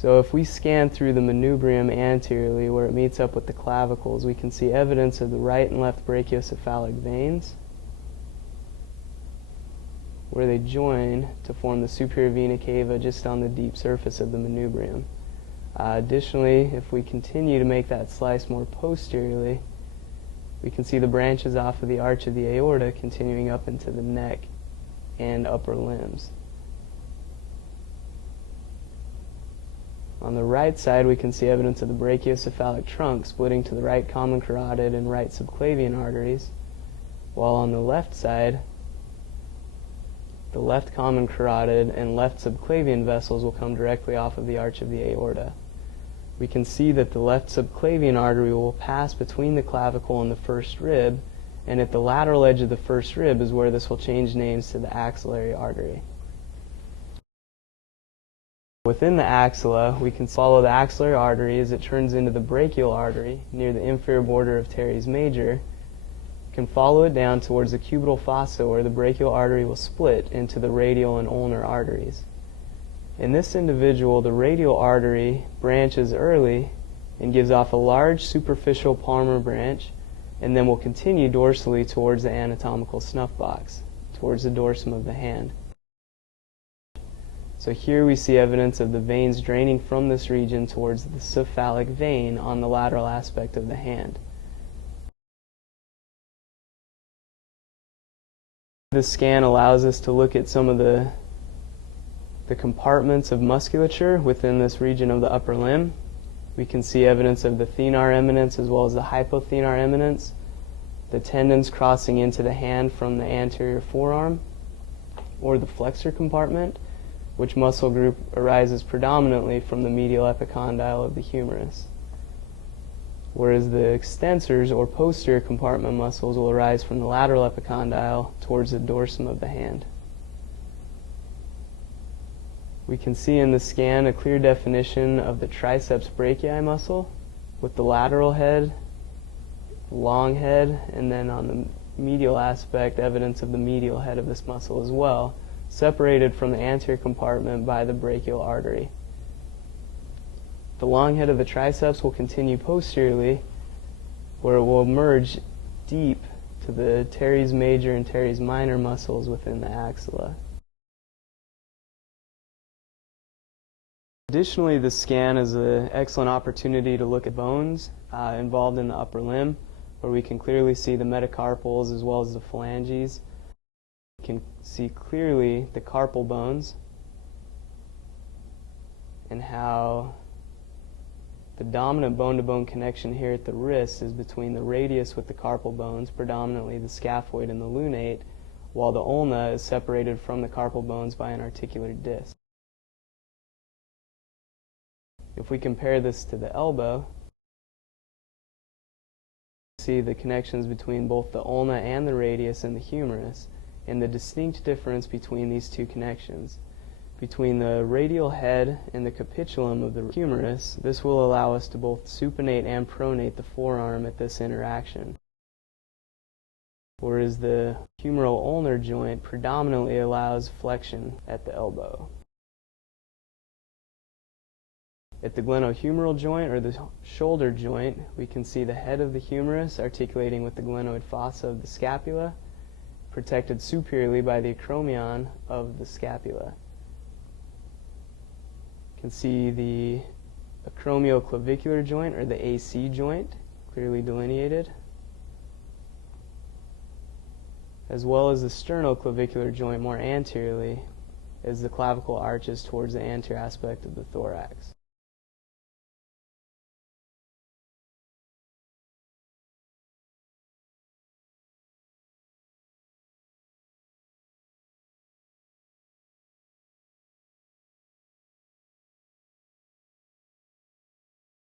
So if we scan through the manubrium anteriorly where it meets up with the clavicles, we can see evidence of the right and left brachiocephalic veins where they join to form the superior vena cava just on the deep surface of the manubrium. Additionally, if we continue to make that slice more posteriorly, we can see the branches off of the arch of the aorta continuing up into the neck and upper limbs. On the right side, we can see evidence of the brachiocephalic trunk splitting to the right common carotid and right subclavian arteries, while on the left side, the left common carotid and left subclavian vessels will come directly off of the arch of the aorta. We can see that the left subclavian artery will pass between the clavicle and the first rib, and at the lateral edge of the first rib is where this will change names to the axillary artery. Within the axilla, we can follow the axillary artery as it turns into the brachial artery near the inferior border of teres major. Can follow it down towards the cubital fossa where the brachial artery will split into the radial and ulnar arteries. In this individual, the radial artery branches early and gives off a large superficial palmar branch, and then will continue dorsally towards the anatomical snuff box, towards the dorsum of the hand. So here we see evidence of the veins draining from this region towards the cephalic vein on the lateral aspect of the hand. This scan allows us to look at some of the compartments of musculature within this region of the upper limb. We can see evidence of the thenar eminence as well as the hypothenar eminence, the tendons crossing into the hand from the anterior forearm, or the flexor compartment, which muscle group arises predominantly from the medial epicondyle of the humerus, whereas the extensors or posterior compartment muscles will arise from the lateral epicondyle towards the dorsum of the hand. We can see in the scan a clear definition of the triceps brachii muscle with the lateral head, long head, and then on the medial aspect evidence of the medial head of this muscle as well, separated from the anterior compartment by the brachial artery. The long head of the triceps will continue posteriorly, where it will merge deep to the teres major and teres minor muscles within the axilla. Additionally, the scan is an excellent opportunity to look at bones involved in the upper limb, where we can clearly see the metacarpals as well as the phalanges. We can see clearly the carpal bones and how the dominant bone-to-bone connection here at the wrist is between the radius with the carpal bones, predominantly the scaphoid and the lunate, while the ulna is separated from the carpal bones by an articular disc. If we compare this to the elbow, we see the connections between both the ulna and the radius and the humerus, and the distinct difference between these two connections. Between the radial head and the capitulum of the humerus, this will allow us to both supinate and pronate the forearm at this interaction, whereas the humeral ulnar joint predominantly allows flexion at the elbow. At the glenohumeral joint, or the shoulder joint, we can see the head of the humerus articulating with the glenoid fossa of the scapula, protected superiorly by the acromion of the scapula. You can see the acromioclavicular joint, or the AC joint, clearly delineated, as well as the sternoclavicular joint more anteriorly as the clavicle arches towards the anterior aspect of the thorax.